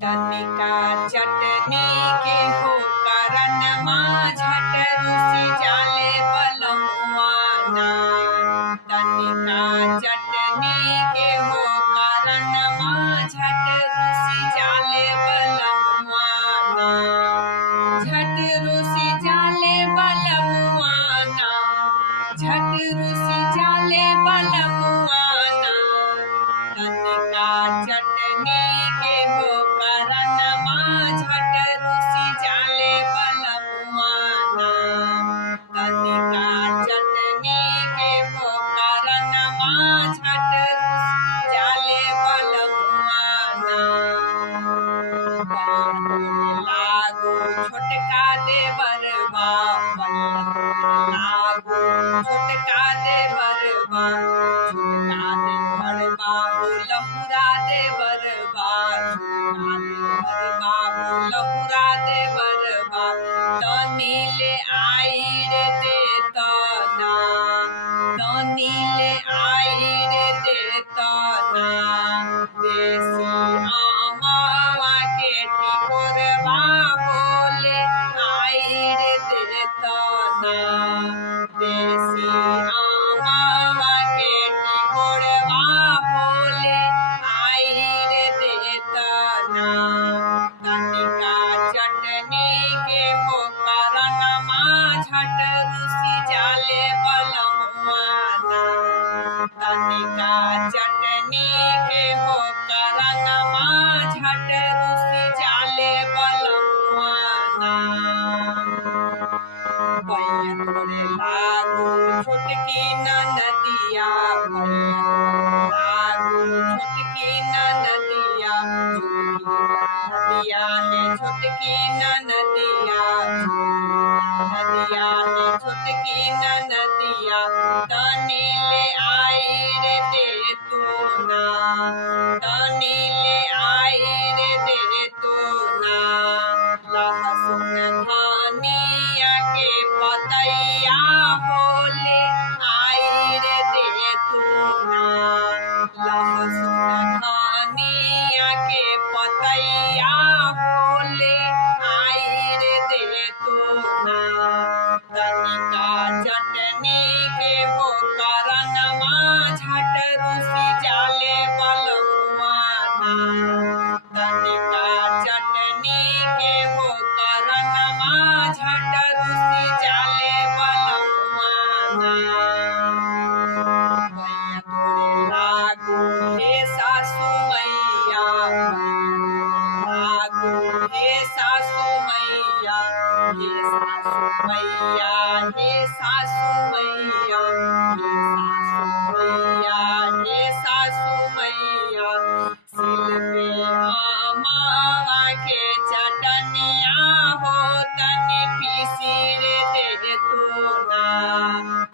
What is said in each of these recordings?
तनिका चटनी के हो करन माँ झट रुसी जाले बलमुआ ना। तनिका चटनी के हो करन माँ झट रुसी जाले बलमुआ ना। झट रुसी जाले बलमुआ ना। झट रुसी जाले बलमुआ ना। तनिका चटनी के हो करन माँ झट रुसी जाले बलमुआ ना। तनिका चटनी के हो करन माँ झट रुसी जाले बलमुआ ना। लागू छोटका देवरबा लागू छोटका देवरबा छोटका देवरबा लहुरा देवरबा छोटका देवरबा लहुरा देवरबा तनीले आई रे देता ना। तनीले आई रे देता ना। देसी आमावा के टिकोरबा बोले आई रे देता ना। देसी आमावा के टिकोरबा बोले आई रे देता ना। तनिका चटनी के हो करन माँ झट रुसी जाले बलमुआ ना। तनिका चटनी के हो करन माँ झट रुसी जाले बलमुआ ना। बैया तोरे लागू छोटकी नदिया लागू छोटकी नदिया नदिया है छोटकी नदिया नदिया है छोटकी नदिया तनीले आई रे दे तू ना। तनीले आई रे दे तू ना। लहसुन धनिया के पतैया होले आई रे दे तू ना। लहसुन धनिया के पतैया होले आई रे दे तू ना। तनिका चटनी के हो करन माँ झट रुसी जाले बलमुआ ना। तनिका चटनी के हो करन माँ झट रुसी जाले बलमुआ ना। बैया तोरे लागू हे सासू मैया लागू हे सासू मैया हे सासू मैया हे सासू मैया हे सासू मैया हे सासू मैया सिल पे आमावा के चटनिया हो तनी पीसी रे दे तू ना।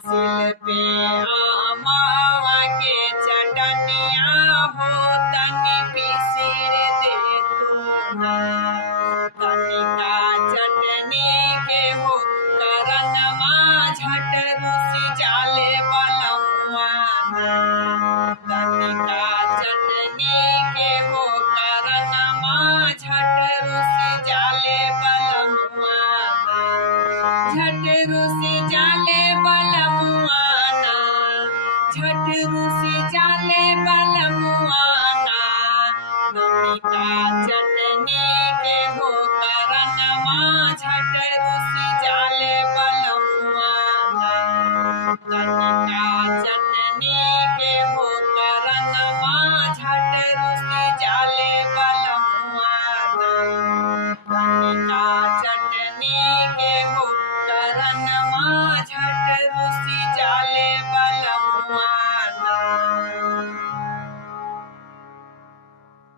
सिल पे आमावा के चटनिया हो तनी पीसी रे दे तू ना। तनिका चटनी के हो करन माँ झट रुसी जाले बलमुआ ना। तनिका चटनी के हो करन माँ झट रुसी जाले बलमुआ ना। झट रुसी जाले बलमुआ ना। झट रुसी जाले बलमुआ ना। तनिका चटनी के हो करन माँ झट रुसी जाले बलमुआ ना। तनिका चटनी के हो करन माँ झट रुसी जाले बलमुआ ना। तनिका चटनी के हो करन माँ झट रुसी जाले